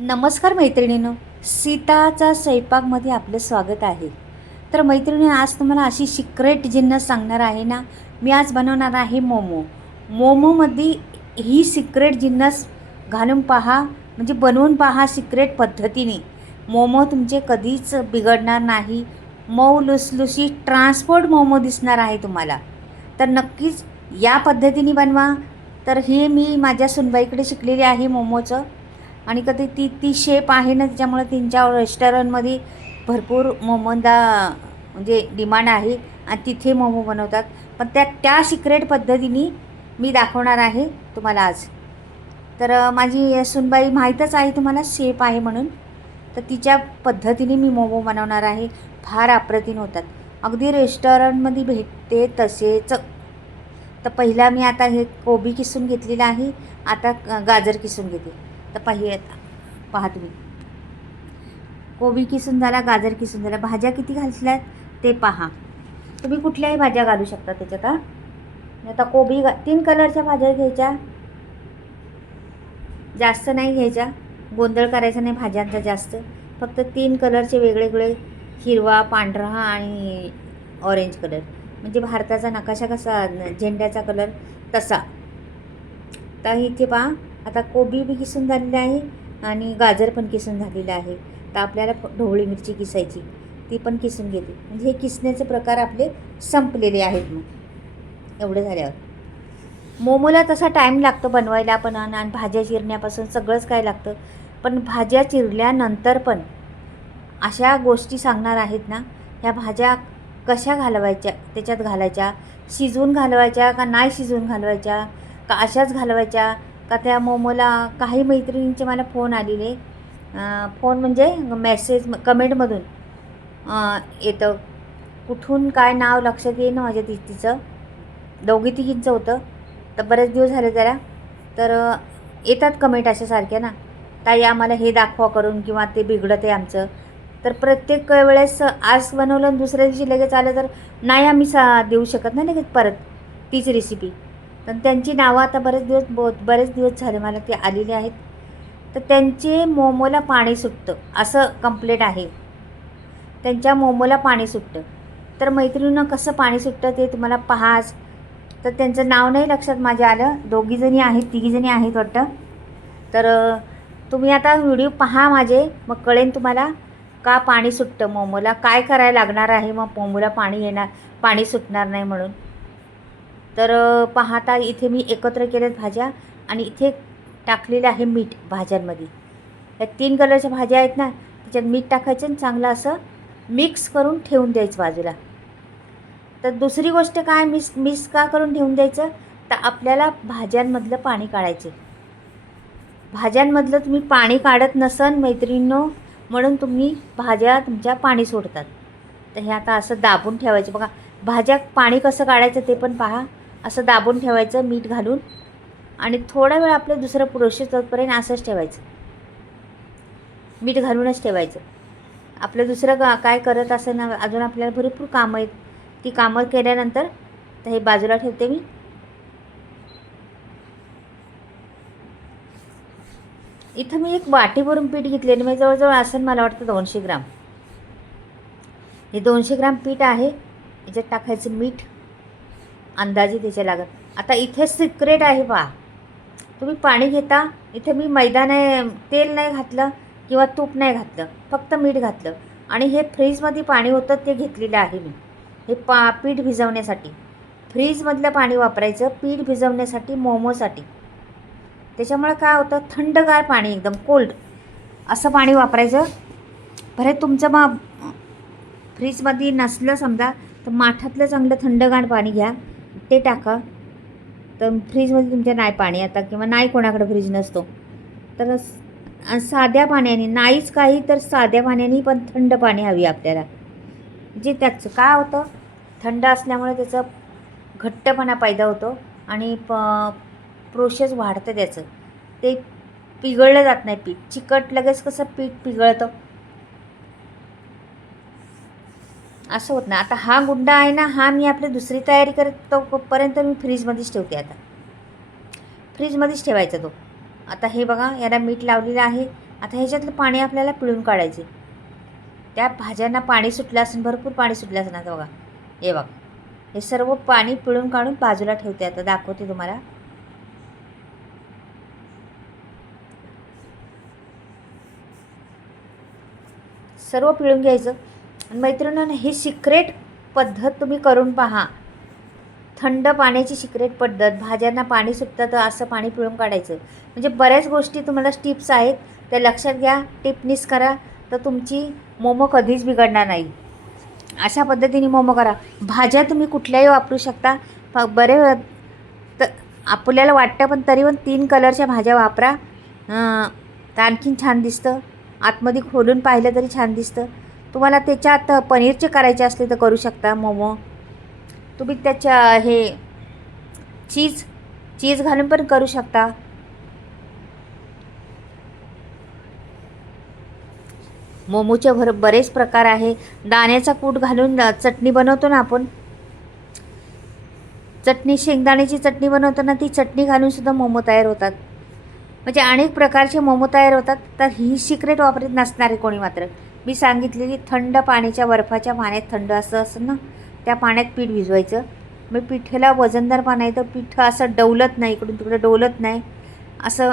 नमस्कार मैत्रिणींनो, सीताचा स्वयंपाकमध्ये आपलं स्वागत आहे. तर मैत्रिणी, आज तुम्हाला अशी सिक्रेट जिन्नस सांगणार आहे ना. मी आज बनवणार आहे मोमो. मोमोमध्ये ही सिक्रेट जिन्नस घालून पहा, म्हणजे बनवून पहा सिक्रेट पद्धतीने. मोमो तुमचे कधीच बिघडणार नाही. मऊ लुसलुशीत ट्रान्सपोर्ट मोमो दिसणार आहे तुम्हाला. तर नक्कीच या पद्धतीने बनवा. तर हे मी माझ्या सुनबाईकडे शिकलेली आहे मोमोचं. आणि कधी ती शेप आहे ना, त्याच्यामुळे त्यांच्या रेस्टॉरंटमध्ये भरपूर मोमोंदा म्हणजे डिमांड आहे आणि तिथे मोमो बनवतात. पण त्या सिक्रेट पद्धतीने मी दाखवणार आहे तुम्हाला आज. तर माझी सुनबाई माहीतच आहे तुम्हाला, शेप आहे म्हणून. तर तिच्या पद्धतीने मी मोमो बनवणार आहे. फार अप्रतिम होतात, अगदी रेस्टॉरंटमध्ये भेटते तसेच. तर पहिला मी आता हे कोबी किसून घेतलेलं आहे. आता गाजर किसून घेते. तर पहा तुम्ही, कोबी किसून झाला, गाजर किसून झाला. भाज्या किती घातल्यात ते पहा. तुम्ही कुठल्याही भाज्या घालू शकता त्याच्यात. आता कोबी 3 कलरच्या भाज्या घ्यायच्या, जास्त नाही घ्यायच्या. गोंधळ करायचा नाही भाज्यांचा जास्त. फक्त 3 कलरचे वेगवेगळे, हिरवा, पांढरा आणि ऑरेंज कलर. म्हणजे भारताचा नकाशा कसा, झेंड्याचा कलर तसा. तर इथे पहा, आता कोबी बी किसून झालेली आहे आणि गाजर पण किसून झालेलं आहे. तर आपल्याला ढोबळी मिरची किसायची, ती पण किसून घेते. म्हणजे हे किसण्याचे प्रकार आपले संपलेले आहेत. मग एवढं झाल्यावर मोमोला तसा टाईम लागतो बनवायला पण, आणि भाज्या चिरण्यापासून सगळंच काय लागतं. पण भाज्या चिरल्यानंतर पण अशा गोष्टी सांगणार आहेत ना. ह्या भाज्या कशा घालवायच्या, त्याच्यात घालायच्या, शिजवून घालवायच्या का नाही शिजवून घालवायच्या, का अशाच घालवायच्या का त्या मोमोला. काही मैत्रिणींचे मला फोन आलेले, फोन म्हणजे मेसेज कमेंटमधून येतं. कुठून काय नाव लक्षात येईन माझ्या तिचं, दोघी तिघींचं होतं. तर बरेच दिवस झाले जरा. तर येतात कमेंट अशासारख्या ना, ताई आम्हाला हे दाखवा करून, किंवा ते बिघडत आहे आमचं. तर प्रत्येक वेळेस आज बनवलं आणि दुसऱ्या दिवशी लगेच आलं तर नाही आम्ही देऊ शकत नाही लगेच परत तीच रेसिपी. तर त्यांची नावं आता बरेच दिवस झाले मला ते आलेले आहेत. तर त्यांचे मोमोला पाणी सुटतं असं कंप्लेंट आहे. त्यांच्या मोमोला पाणी सुटतं. तर मैत्रिणींना कसं पाणी सुटतं ते तुम्हाला पहाच. तर त्यांचं नाव नाही लक्षात माझ्या आलं. दोघीजणी आहेत, तिघीजणी आहेत वाटतं. तर तुम्ही आता व्हिडिओ पहा माझे, मग कळेन तुम्हाला का पाणी सुटतं मोमोला, काय करायला लागणार आहे मग मोमोला पाणी सुटणार नाही म्हणून. तर पाहता इथे मी एकत्र केल्यात भाज्या आणि इथे टाकलेलं आहे मीठ भाज्यांमध्ये. या 3 कलरच्या भाज्या आहेत ना, त्याच्यात मीठ टाकायचं आणि चांगलं असं मिक्स करून ठेवून द्यायचं बाजूला. तर दुसरी गोष्ट काय, मिक्स का करून ठेवून द्यायचं, तर आपल्याला भाज्यांमधलं पाणी काढायचं. भाज्यांमधलं तुम्ही पाणी काढत नसन मैत्रिणींनो, म्हणून तुम्ही भाज्या तुमच्या पाणी सोडतात. तर हे आता असं दाबून ठेवायचं. बघा भाज्या पाणी कसं काढायचं ते पण पहा. असं दाबून ठेवायचं मीठ घालून, आणि थोडा वेळ आपलं दुसरं प्रोसेस होतपर्यंत असंच ठेवायचं, मीठ घालूनच ठेवायचं. आपलं दुसरं काय करत असेल ना, अजून आपल्याला भरपूर कामं आहेत. ती कामं केल्यानंतर तर हे बाजूला ठेवते मी. इथं मी एक वाटीभरून पीठ घेतलेलं, मी जवळजवळ असेल मला वाटतं 200 ग्राम. हे 200 ग्राम पीठ आहे. याच्यात टाकायचं मीठ अंदाजे त्याच्या लागत. आता इथे सिक्रेट आहे पहा. तुम्ही पाणी घेता, इथे मी मैदा नाही, तेल नाही घातलं किंवा तूप नाही घातलं, फक्त मीठ घातलं. आणि हे फ्रीजमध्ये पाणी होतं ते घेतलेलं आहे मी. हे पीठ भिजवण्यासाठी फ्रीजमधलं पाणी वापरायचं, पीठ भिजवण्यासाठी, मोमोसाठी. त्याच्यामुळे काय होतं, थंडगार पाणी, एकदम कोल्ड असं पाणी वापरायचं. बरं तुमचं मग फ्रीजमध्ये नसलं समजा, तर माठातलं चांगलं थंडगार पाणी घ्या, ते टाका. तर फ्रीजमध्ये तुमच्या नाही पाणी आता, किंवा नाही कोणाकडे फ्रीज नसतो, तर साध्या पाण्याने, नाहीच काही तर साध्या पाण्याने पण थंड पाणी हवी आपल्याला. जे त्याचं काय होतं, थंड असल्यामुळे त्याचं घट्टपणा पैदा होतो आणि प्रोसेस वाढतं त्याचं. ते पिघळलं जात नाही पीठ. चिकट लगेच कसं पीठ पिघळतं असं होत नाही. आता हा गुंडा आहे ना, हा मी आपली दुसरी तयारी करत तोपर्यंत मी फ्रीजमध्येच ठेवते. आता फ्रीजमध्येच ठेवायचा तो. आता हे बघा, याला मीठ लावलेलं आहे. आता ह्याच्यातलं पाणी आपल्याला पिळून काढायचे. त्या भाज्यांना पाणी सुटलं असेल, भरपूर पाणी सुटलं असेल. आता बघा, हे बघा, हे सर्व पाणी पिळून काढून बाजूला ठेवते. आता दाखवते तुम्हाला. सर्व पिळून घ्यायचं. आणि मैत्रिणींनो, ही सिक्रेट पद्धत तुम्ही करून पहा. थंड पाण्याची सिक्रेट पद्धत. भाज्यांना पाणी सुटतं तर असं पाणी पिळून काढायचं. म्हणजे बऱ्याच गोष्टी तुम्हाला टिप्स आहेत, त्या लक्षात घ्या. टिप्स करा तर तुमची मोमो कधीच बिघडणार नाही. अशा पद्धतीने मोमो करा. भाज्या तुम्ही कुठल्याही वापरू शकता. बरे तर आपल्याला वाटतं, पण तरी पण 3 कलरच्या भाज्या वापरा. तर आणखीन छान दिसतं. आतमध्ये खोलून पाहिलं तरी छान दिसतं. तुम्हाला त्याच्यात पनीरचे करायचे असले तर करू शकता मोमो. तुम्ही त्याच्या हे चीज घालून पण करू शकता. मोमोचे बरेच प्रकार आहे. दाण्याचा कूट घालून चटणी बनवतो ना आपण, चटणी, शेंगदाण्याची चटणी बनवतो ना, ती चटणी घालून सुद्धा मोमो तयार होतात. म्हणजे अनेक प्रकारचे मोमो तयार होतात. तर ही सिक्रेट वापरत नसणारे कोणी मात्र. मी सांगितलेली थंड पाण्याच्या, बर्फाच्या पाण्यात, थंड असं ना, त्या पाण्यात पीठ भिजवायचं. मग पिठेला वजनदार पाणी आहे तर पीठ असं डवलत नाही, इकडून तिकडे डवलत नाही. असं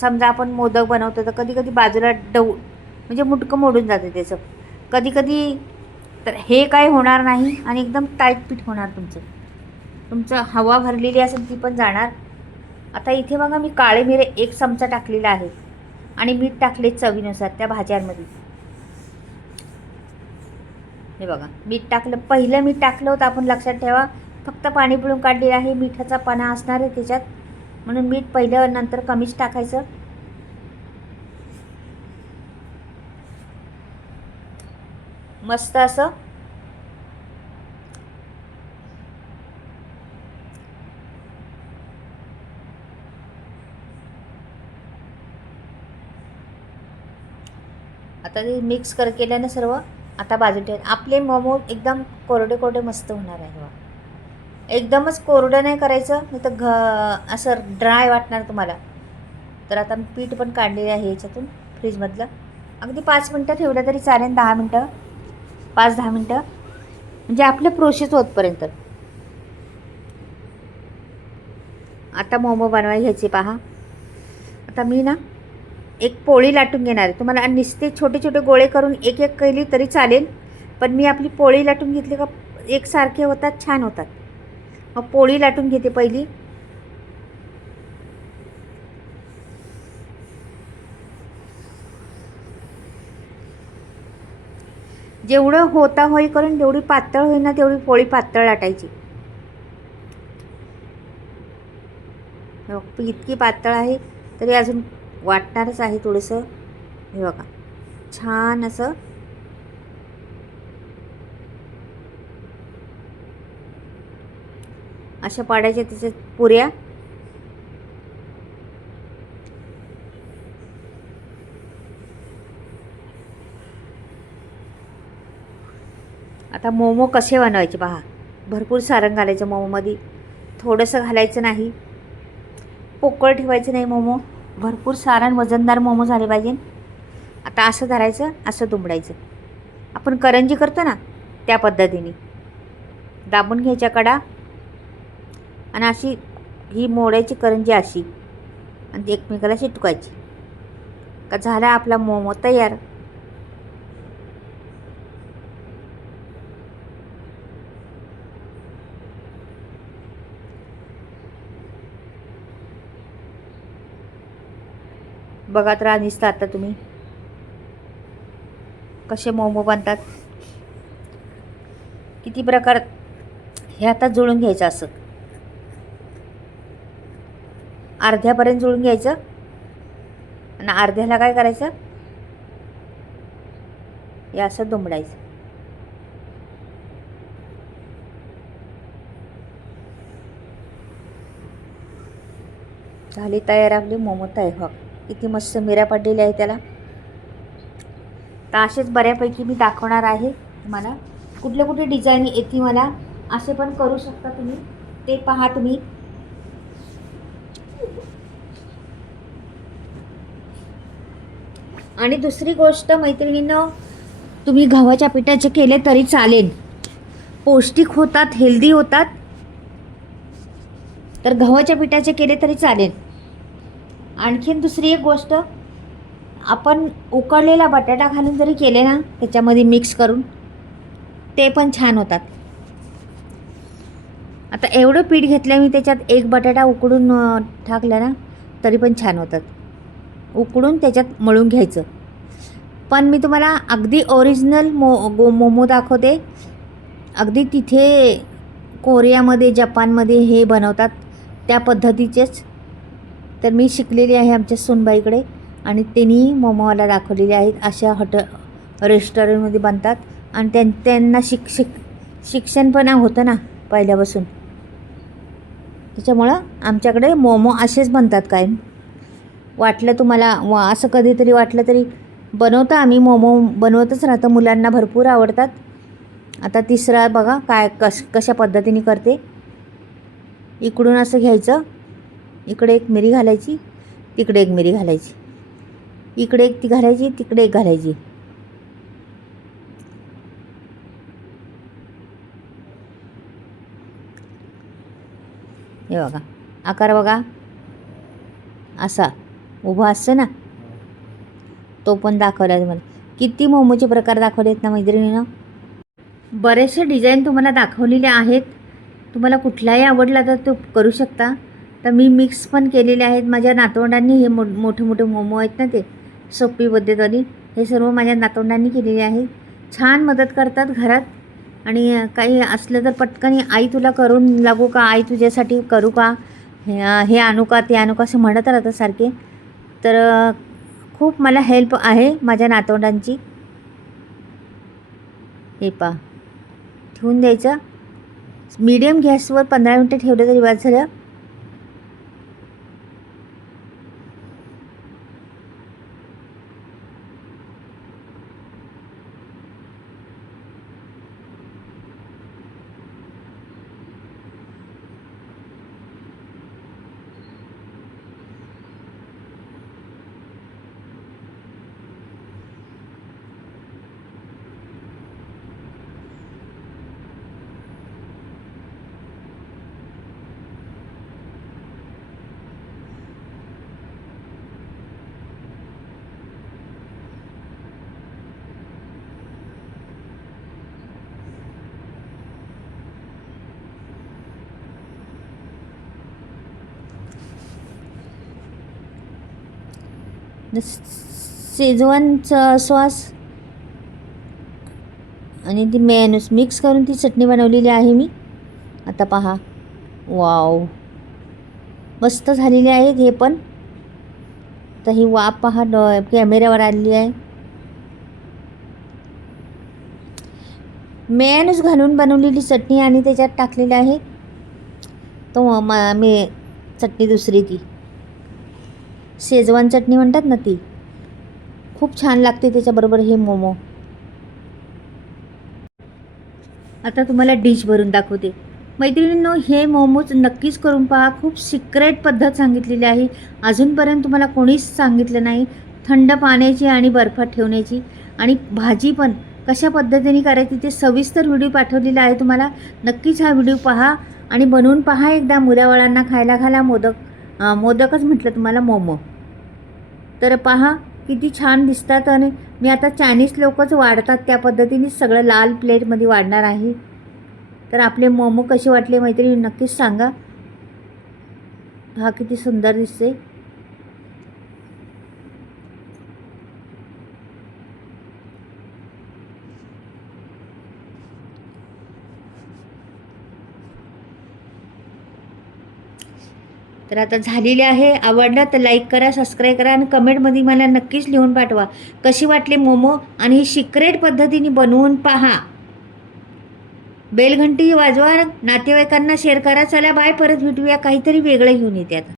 समजा आपण मोदक बनवतो तर कधी कधी बाजूला म्हणजे मुटकं मोडून जातं त्याचं कधी कधी. तर हे काय होणार नाही आणि एकदम टाईट पीठ होणार तुमचं. हवा भरलेली असेल ती पण जाणार. आता इथे बघा, मी काळे मिरे 1 चमचा टाकलेला आहे आणि मीठ टाकले चवीनुसार त्या भाज्यांमध्ये. हे बघा, मीठ टाकलं. पहिलं मीठ टाकलं होतं आपण, लक्षात ठेवा. फक्त पाणी पिळून काढलेलं आहे. मिठाचा पणा असणार आहे त्याच्यात, म्हणून मीठ पहिलं, नंतर कमीच टाकायचं. मस्त असं आता ते मिक्स केल्यानं सर्व आता बाजू ठेव. आपले मोमो एकदम कोरडे कोरडे मस्त होणार आहे बघा. एकदमच कोरडं नाही करायचं, नाही तर असं ड्राय वाटणार तुम्हाला. तर आता मी पीठ पण काढलेले आहे याच्यातून फ्रीजमधलं. अगदी 5 मिनटं ठेवलं तरी चालेल, 10 मिनटं, 5-10 मिनटं, म्हणजे आपलं प्रोसेस होतपर्यंत. आता मोमो बनवायला घ्यायचे पहा. आता मी ना एक पोळी लाटून घेणार आहे. तुम्हाला नुसते छोटे छोटे गोळे करून एक एक केली तरी चालेल, पण मी आपली पोळी लाटून घेतली का एकसारखे होतात, छान होतात. मग पोळी लाटून घेते पहिली. जेवढं होई करून जेवढी पातळ होईल ना तेवढी पोळी पातळ लाटायची. इतकी पातळ आहे तरी अजून वाटणारच आहे थोडंसं. हे बघा, छान असं अशा पाडायच्या त्याच्यात पुऱ्या. आता मोमो कसे बनवायचे पहा. भरपूर सारण घालायचं मोमोमध्ये, थोडंसं घालायचं नाही. पोकळ ठेवायचं नाही मोमो. भरपूर सारण, वजनदार मोमो झाले पाहिजे. आता असं धरायचं, असं दुमडायचं. आपण करंजी करतो ना त्या पद्धतीने दाबून घ्यायच्या कडा आणि अशी ही मोडायची करंजी अशी आणि एकमेकाला चिटकवायची का झाला आपला मोमो तयार. बघा तर दिसतं आता तुम्ही कसे मोमो बनतात. किती प्रकार. हे आता जुळून घ्यायचं असं, अर्ध्यापर्यंत जुळून घ्यायचं आणि अर्ध्याला काय करायचं, हे असं दुमडायचं. झाली तयार आपली मोमो तयार. हो, किती मस्त मिऱ्या पडलेल्या आहे त्याला. तर असेच बऱ्यापैकी मी दाखवणार आहे तुम्हाला. कुठले कुठले डिझाईन येते मला, असे पण करू शकता तुम्ही, ते पहा तुम्ही. आणि दुसरी गोष्ट मैत्रिणींनो, तुम्ही गव्हाच्या पिठाचे केले तरी चालेल, पौष्टिक होतात, हेल्दी होतात. तर गव्हाच्या पिठाचे केले तरी चालेल. आणखीन दुसरी एक गोष्ट, आपण उकडलेला बटाटा घालून जरी केले ना त्याच्यामध्ये मिक्स करून, ते पण छान होतात. आता एवढं पीठ घेतलं मी, त्याच्यात एक बटाटा उकडून टाकला ना तरी पण छान होतात. उकडून त्याच्यात मळून घ्यायचं. पण मी तुम्हाला अगदी ओरिजिनल मोमो दाखवते. अगदी तिथे कोरियामध्ये, जपानमध्ये हे बनवतात त्या पद्धतीचेच. तर मी शिकलेली आहे आमच्या सुनबाईकडे, आणि त्यांनी मोमोवाला दाखवलेले आहेत. अशा रेस्टॉरंटमध्ये बनतात, आणि त्यांना शिक्षण पण होतं ना पहिल्यापासून. त्याच्यामुळं आमच्याकडे मोमो असेच बनतात. काय वाटलं तुम्हाला, असं कधीतरी वाटलं तरी बनवतं आम्ही. मोमो बनवतच राहतं, मुलांना भरपूर आवडतात. आता तिसरा बघा काय कशा पद्धतीने करते. इकडून असं घ्यायचं, इकडे एक मिरी घालायची, तिकडे एक मिरी घालायची, इकडे एक ती घालायची, तिकडे एक घालायची. हे बघा आकार बघा, असा उभा असतो ना, तो पण दाखवला तुम्हाला. किती मोमोचे प्रकार दाखवले आहेत ना मैत्रिणीनं. बरेचसे डिझाईन तुम्हाला दाखवलेले आहेत. तुम्हाला कुठलाही आवडला तर तो करू शकता. तर मी मिक्स पण केलेले आहेत. माझ्या नातवंडांनी हे मोठे मोठे मोमो आहेत ना, ते सोपी पद्धतीने हे सर्व माझ्या नातवंडांनी केलेले आहेत. छान मदत करतात घरात. आणि काही असलं तर पटकन, आई तुला करून लागू का, आई तुझ्यासाठी करू का, हे आणू का, ते आणू का, असं म्हणत राहतात सारखे. तर खूप मला हेल्प आहे माझ्या नातवंडांची. हे पहा, ठेवून द्यायचं मीडियम गॅसवर. 15 मिनटं ठेवलं तरी बस झालं. शेजवानचा सॉस आणि ती मेयोनीज मिक्स करून ती चटणी बनवलेली आहे मी. आता पहा, वाव, मस्त झालेली आहे हे पण. तर ही वाफ पहा कॅमेऱ्यावर आलेली आहे. मेयोनीज घालून बनवलेली चटणी, आणि त्याच्यात टाकलेली आहे तो मी चटणी दुसरी, ती शेजवान चटणी म्हणतात ना, ती खूप छान लागते त्याच्याबरोबर हे मोमो. आता तुम्हाला डिश भरून दाखवते मैत्रिणींनो. हे मोमोज नक्कीच करून पहा. खूप सिक्रेट पद्धत सांगितलेली आहे, अजूनपर्यंत तुम्हाला कोणीच सांगितलं नाही. थंड पाण्याची आणि बर्फात ठेवण्याची, आणि भाजी पण कशा पद्धतीने करायची ते सविस्तर व्हिडिओ पाठवलेला आहे तुम्हाला. नक्कीच हा व्हिडिओ पहा आणि बनवून पहा एकदा. मुलाबाळांना खायला घाला. मोदकच म्हटलं तुम्हाला, मोमो. तर पहा किती छान दिसतात. आणि मी आता चायनीज लोकच वाढतात त्या पद्धतीने सगळं लाल प्लेटमध्ये वाढणार आहे. तर आपले मोमो कसे वाटले मैत्रिणी नक्कीच सांगा. पहा किती सुंदर दिसते. तर आता झालेले आहे. आवडलं तर लाईक करा, सबस्क्राईब करा, आणि कमेंटमध्ये मला नक्कीच लिहून पाठवा कशी वाटली मोमो. आणि ही सिक्रेट पद्धतीने बनवून पहा. बेलघंटी वाजवा, नातेवाईकांना शेअर करा. चला बाय, परत भेटूया काहीतरी वेगळं घेऊन येते आता.